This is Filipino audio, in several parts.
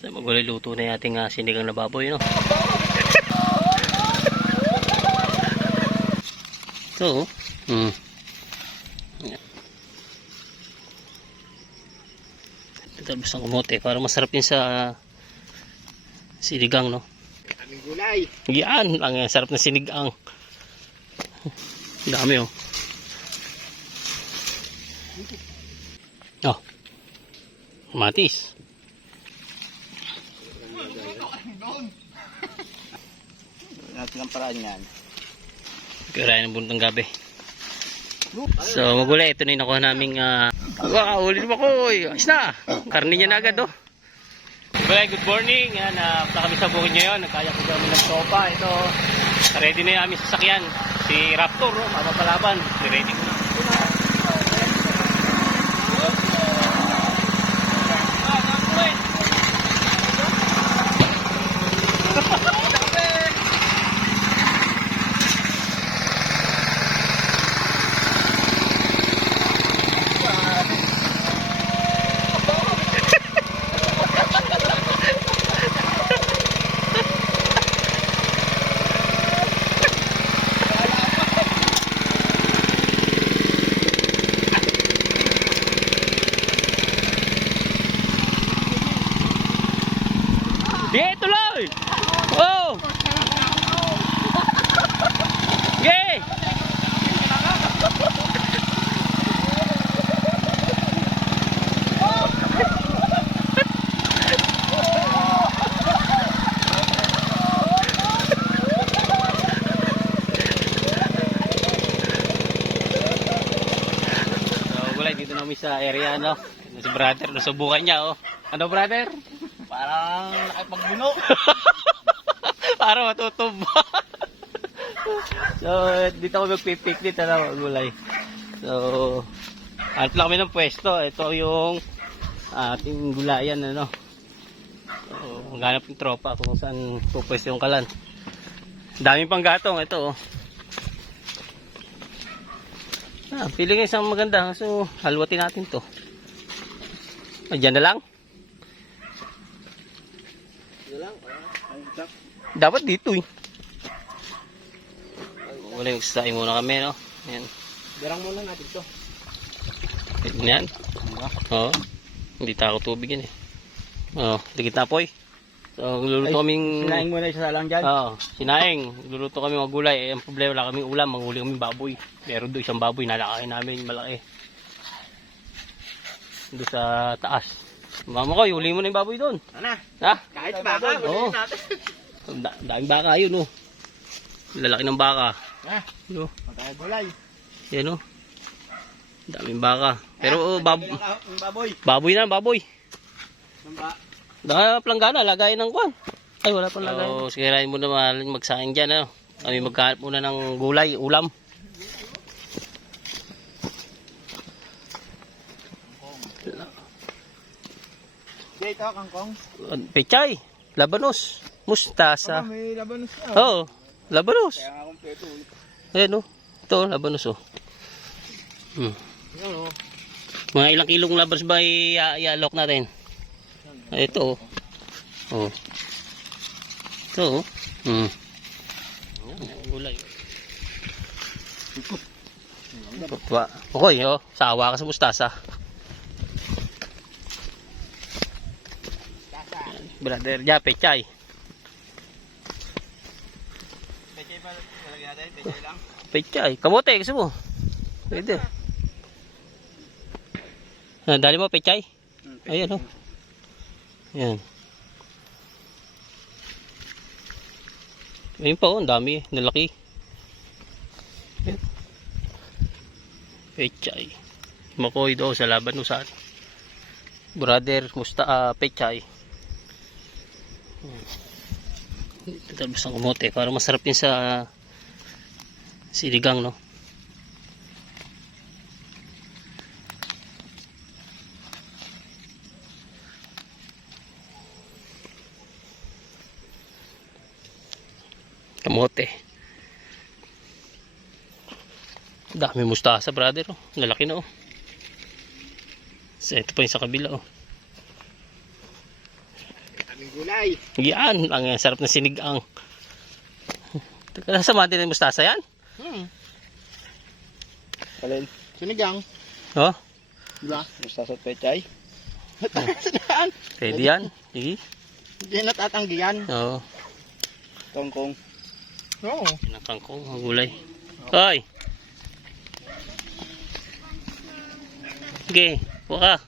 So, magulay luto na yung ating sinigang na baboy, no? Ito, Talbos ng kamote para masarap yun sa sinigang, no? Aming gulay. Yan, ang sarap na sinigang. Dami, oh. Oh. Matis. Natin ang paraan yan. Kirain ng buntong gabi. So magulay, ito na yung nakuha naming wow, ulit mo ko. Ayos na. Karne niya na agad, oh. Magulay, good morning. Yan, punta kami sa bukid ngayon. Nagkaya ko kami ng sopa. Ito, ready na yung aming sasakyan. Si Raptor, oh, mapapalaban. Ready ko na. Di, tuloy! Oh! Yay! So, gulay, dito na kami sa area, no? Si brother, nasubukan niya, oh. Ano, brother? Parang nakipagbuno. Para matutumba. So, dito ako magpipiknik na gulay. So, hanap lang kami ng pwesto. Ito yung ating gulayan, ano. So, maghanap yung tropa kung saan pupwesto yung kalan. Daming pang gatong, ito, oh. Pili nga isang maganda. So, halwatin natin to. Diyan na lang. Dapat dito, eh. Wala yung sasain muna kami, no? Ayan. Darang muna natin to. Yan. Oo. Hindi tako tubig yan, eh. Oo. Dikit na, poy. So, luluto kaming... Sinaing muna isa lang dyan. Oo. Sinaing. Luluto kami mga gulay. Eh, ang problema, wala kaming ulam. Manghuli kaming baboy. Meron doon isang baboy. Nalakain namin. Malaki. Doon sa taas. Mama ko, huli mo na yung baboy doon. Ano? Ha? Kahit baka, Oo. Daming baka yun, oh. Lalaki ng baka. No? Magkaya gulay. Yan, oh. Daming baka. Pero, baboy. baboy na, baboy. Namba. Nakapanggana, lagay ng kwan. Ay, wala pang lagay. So, sigurahin mo naman magsaing dyan, ano. Kami magkahanap muna ng gulay, ulam. Dito, kangkong. Pechay, labanos, mustasa. May labanos na. Oo, labanos. Kaya nga kompleto. Ayan, oh. Ito, labanos, oh. Yan, oh. Mga ilang kilong labanos ba i-alok natin? Ito, oh. Oh. Ito, oh. Gulay. Okay, oh. Sawa ka sa mustasa. Brother, ja, pechay. Pechay pa lalagyan natin? Pechay lang? Pechay. Kamote, gusto mo? Pwede. Dali mo, pechay. Ayan, oh. Ayan. Ayun pa, oh. Ang dami. Nalaki. Ayan. Pechay. Makoy daw sa laban no saan. Brother, pechay. Talbos ng kamote para masarap yun sa sinigang, no? Kamote. Dami mustasa, brother, oh. Lalaki na, oh. So, ito pa yung sa kabila, oh. Daming gulay. Yan, ang sarap na sinigang. Teka, nasa natin ng mustasa yan? Alin? Sinigang. Oh, Diba? Mustasa at pechay. Saan? pwede yan. Sige. Hindi natatanggihan. Oo. Kangkong. Oo. Pinakangkong, ang gulay. Hoy! Sige, kuha ka.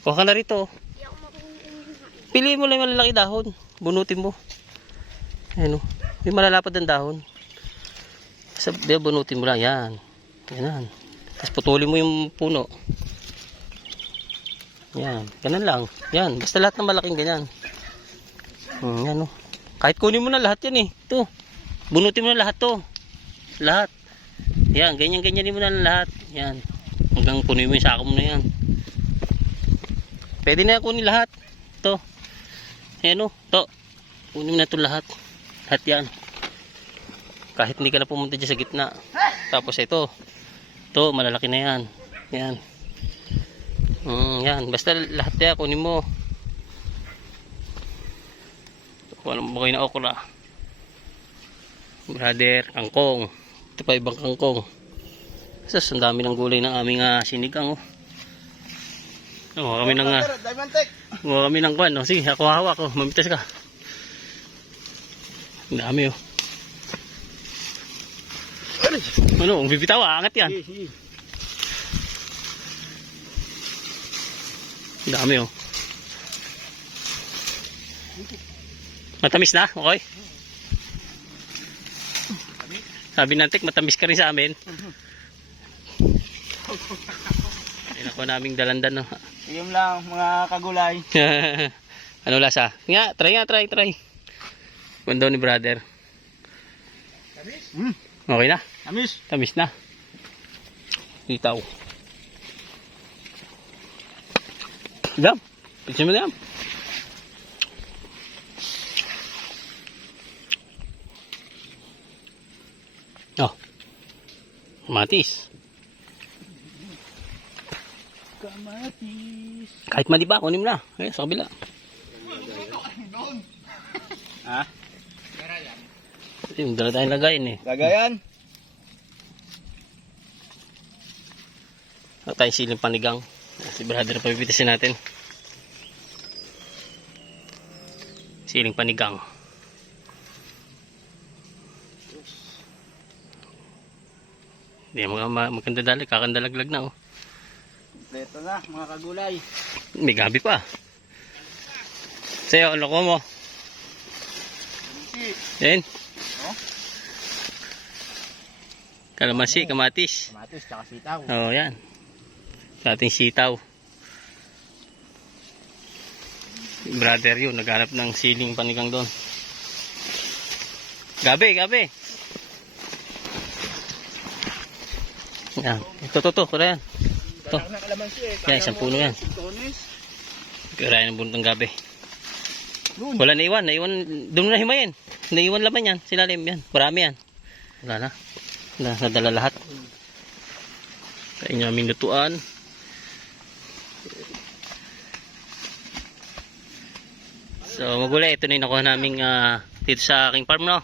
Kuha ka na rito. Piliin mo lang yung malalaki dahon. Bunutin mo. Ayan o. May malalapad ang dahon. Di, bunutin mo lang. Yan. Yan. Tapos putulin mo yung puno. Yan. Ganun lang. Yan. Basta lahat ng malaking ganyan. Yan o. Kahit kunin mo na lahat yan eh. Ito. Bunutin mo na lahat to. Lahat. Yan. Ganyan-ganyan mo na lahat. Yan. Hanggang punin mo yung sako mo na yan. Pwede na kunin lahat. Ito. Ayan o. Ito. Kunin mo na ito lahat. Lahat yan. Kahit hindi ka na pumunta dyan sa gitna. Tapos ito. Ito. Malalaki na yan. Yan. Yan. Basta lahat yan. Kunin mo. Walang bagay na okra. Brother, kangkong. Ito pa ibang kangkong. Sus, ang dami ng gulay ng aming sinigang. Kami ng kami ng kwan. Sige, ako hawak ko. Mamitas ka. Ang dami oh. Ano, ang bibitaw angat yan. Ang dami oh. Matamis na, okay? Sabi ng Tek, matamis ka rin sa amin. Ayun ako naming dalandan, no? Iyom lang, mga kagulay. Ano lasa? Nga, try. Kundo ni brother. Tamis? Okay na? Tamis? Tamis na. Itaw. Gam, pitsin mo na yan. Oh. Kamatis. Kahit mali ba, kunin mo na. Ayun, sa kabila. Ha? Yung dala tayong lagayin eh. Lagayan? At tayong siling panigang. Si brother pa pipitisin natin. Siling panigang. Hindi maganda dali, kakandalaglag na oh. Kompleto na, mga kagulay. May gabi pa. Sa'yo, ano ko mo? Yan. Oh? Kalamansi, kamatis. Kamatis, tsaka sitaw. Oo, yan. Sa ating sitaw. Brother yun, naghanap ng siling panigang doon. Gabi. Yan. Ito. Kura yan. Ito. Yan, isang puno yan. Kura yan ang buntong gabi. Wala naiwan. Doon na himayin. Naiwan laman yan. Silalim yan. Marami yan. Wala na. Nadala lahat. Kain niya aming lutuan. So magulay. Ito na yung nakuha naming dito sa aking farm, no?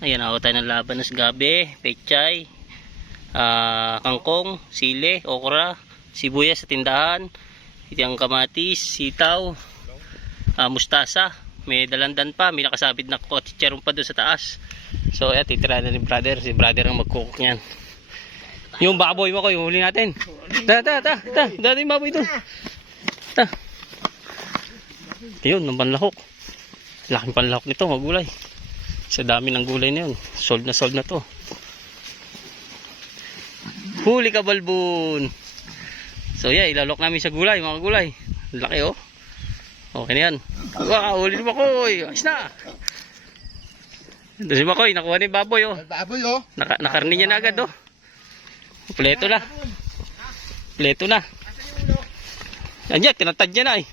Ayan, ako tayo ng laban ng gabi, pechay, kangkong, sili, okra, sibuyas sa tindahan, itang kamatis, sitaw, mustasa, may dalandan pa, may nakasabit na chicharon pa doon sa taas. So ayan, titira na ni brother, si brother ang magkukok niyan. Yung baboy mo ko, yung huli natin. Dati yung baboy doon. Ayun, ng panlahok. Laking panlahok nito, magulay. Sa dami ng gulay na yun. Sold na to. Huli ka, balbon. So yeah, ilalok namin sa gulay, mga gulay. Laki oh. Okay na yan. Wow, huli ni Makoy. Ayos na. Ito si Makoy, nakuha ni baboy oh. Baboy oh. Nakarni niya na agad oh. Pleto na. Andiyan, tinatad niya na eh.